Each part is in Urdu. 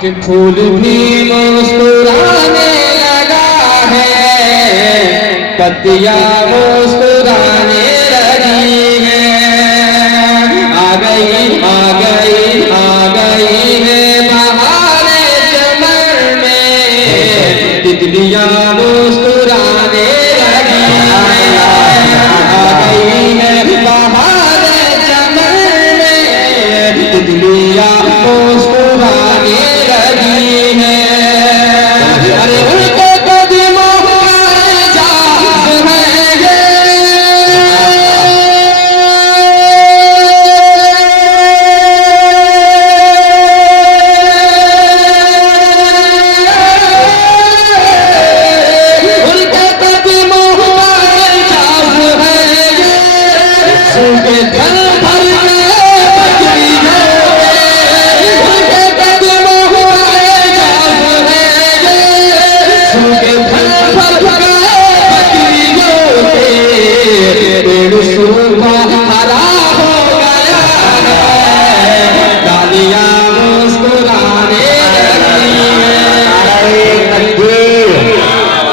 کہ پھول بھی مسکرانے لگا ہے، پتیاں مسکرانے لگی ہیں، آ گئی آ گئی آ گئی ہے بہار چمن میں، تتلیاں مسکرانے لگی ہیں، آ گئی ہے بہار چمن میں، تتلیاں مسکرانے لگی ہیں، ارے ان کے قدموں کا اعجاز ہے یہ، ان کے قدموں کا اعجاز ہے یہ، سن کے دھر بھر کے بکریوں کے، ان کے قدموں کا اعجاز ہے یہ، سن کے دھر بھر کے بکریوں کے، پیڑ سوکھا ہرا ہو گیا ہے، ڈالیاں مسکرانے لگی ہیں، نعرہ تکبیر،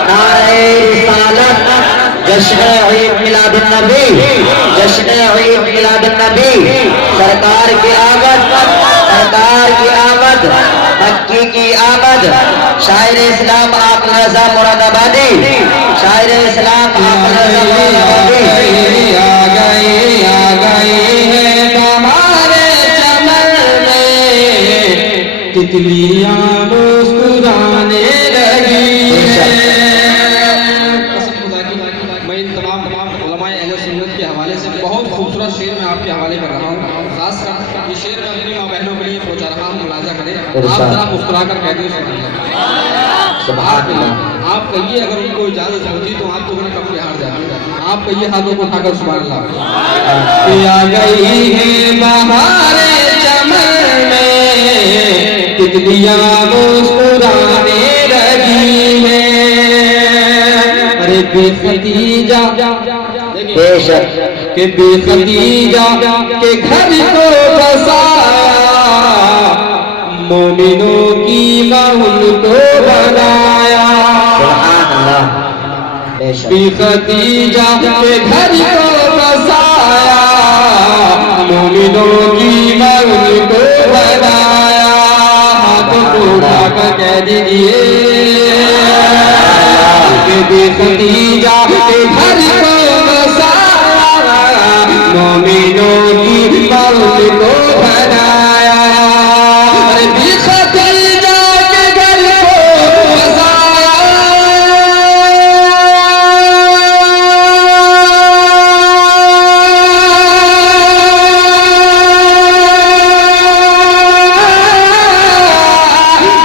نعرہ رسالت، جشن عید میلاد النبی، جشن عید میلاد النبی، سرکار کی آمد، سرکار کی آمد، مکی کی آمد، شاعر اسلام آپ رضا مراد آبادی، شاعر اسلام آپ رضا مراد آبادی، آ گئی ہے بہار چمن میں، تتلیاں مسکرانے لگی ہیں۔ قسم خدا کی میں ان تمام علماء اہل سنت کے حوالے سے بہت خوبصورت شعر میں آپ کے حوالے کر رہا ہوں، خاص کر یہ شعر میں اپنی ماں بہنوں کے لیے پہنچا رہا ہوں، ملاحظہ کریں، آپ ذرا مسکرا کر کہہ دیں سبحان اللہ، آپ کہیے اگر ان کو اجازت ہوتی تو آپ تو انہیں کب کے ہار جاتے، آپ کہیے ہاتھوں کو اٹھا کر سبحان اللہ، کہ آ گئی ہے بہار چمن میں، تتلیاں مسکرانے لگی ہیں، ارے بے ختیجہ بے شک کہ بے ختیجہ کے گھر کو بسایا، مومنوں کی ماں ان کو بنایا، سبحان اللہ، بے شک بے ختیجہ کے گھر کو بسایا، مومنوں کی ماں ان کو بنایا، ہاتھوں کو اٹھا کر کہہ دیجئے کہ بے ختیجہ کے گھر کو بسایا، مومنوں کی ماں ان کو بنایا، ارے بے ختیجہ کے گھر کو بسایا،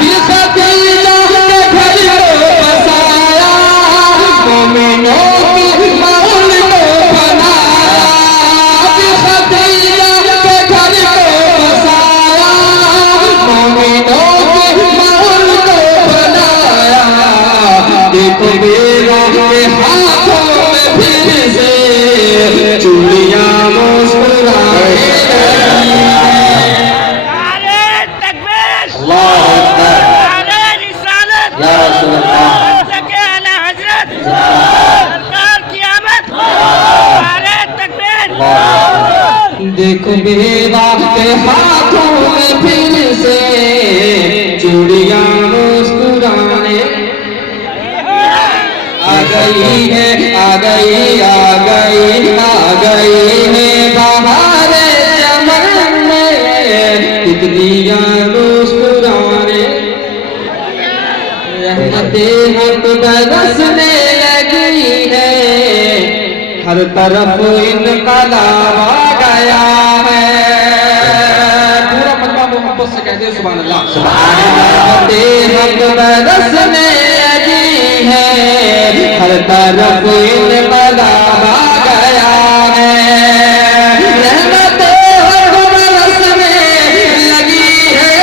بے ختیجہ کے گھر کو بسایا، مومنوں کی ماں ان کو بنایا، بے ختیجہ کے گھر کو بسایا، مومنوں کی ماں ان کو بنایا، دیکھو بیوہ کے ہاتھوں میں پھر سے چوڑیاں مسکرانے لگی ہیں، نعرہ تکبیر، اللہ اکبر، نعرہ رسالت، یا رسول اللہ، سکے اعلی حضرت، سرکار کی آمد، نعرہ تکبیر، دیکھو بیوہ کے ہاتھوں میں پھر سے چوڑیاں مسکرانے، آ گئی ہے آ گئی آ گئی آ گئی ہے بہار چمن میں، تتلیاں مسکرانے، رحمت حق برسنے لگی ہے، ہر طرف انقلاب آ گیا ہے، پورا مجمع محبت سے کہتے ہیں سبحان اللہ، رحمت حق برسنے لگی ہے، ہر طرف انقلاب آ گیا ہے، رحمت حق برسنے لگی ہے،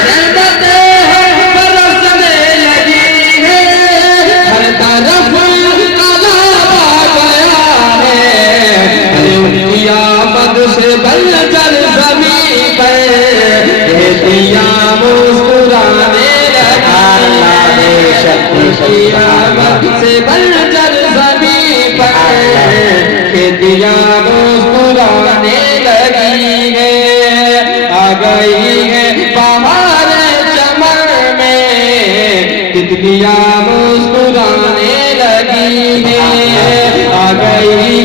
رحمت حق برسنے لگی ہے، ہر طرف انقلاب بھائی